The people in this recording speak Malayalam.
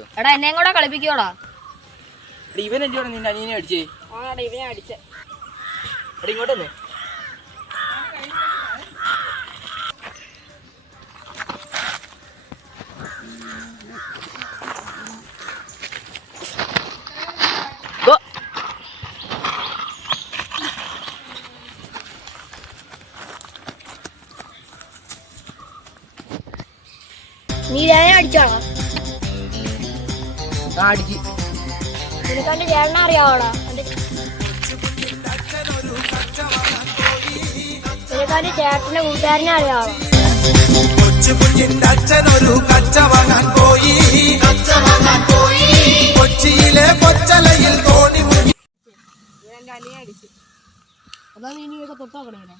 കളിച്ചോ? എടാ എന്നെയും കൂടെ കളിപ്പിക്കോടാ. ഇവൻ എന്തിനാണ് നിന്റെ അനിയനെ അടിച്ചേ? ആടാ ഇവനെ അടിച്ചേ. എടാ ഇങ്ങോട്ടല്ലേ. നീ ഞാനെ അടിച്ചോടാ. അടിച്ച് നിനക്ക് എന്റെ ചേട്ടനെ അറിയാവോടാ? നിനക്ക് എന്റെ ചേട്ടന്റെ കൂട്ടുകാരനെ അറിയാവോ? അച്ഛനൊരു കച്ച വാങ്ങാൻ പോയി, കൊച്ചിയിലെ കൊച്ചലയിൽ തോണി മുങ്ങി. എന്റെ അനിയെ അടിച്ചു. അതാ നീ ഇനിയൊക്കെ തൊട്ടാ കളിക്കണേ.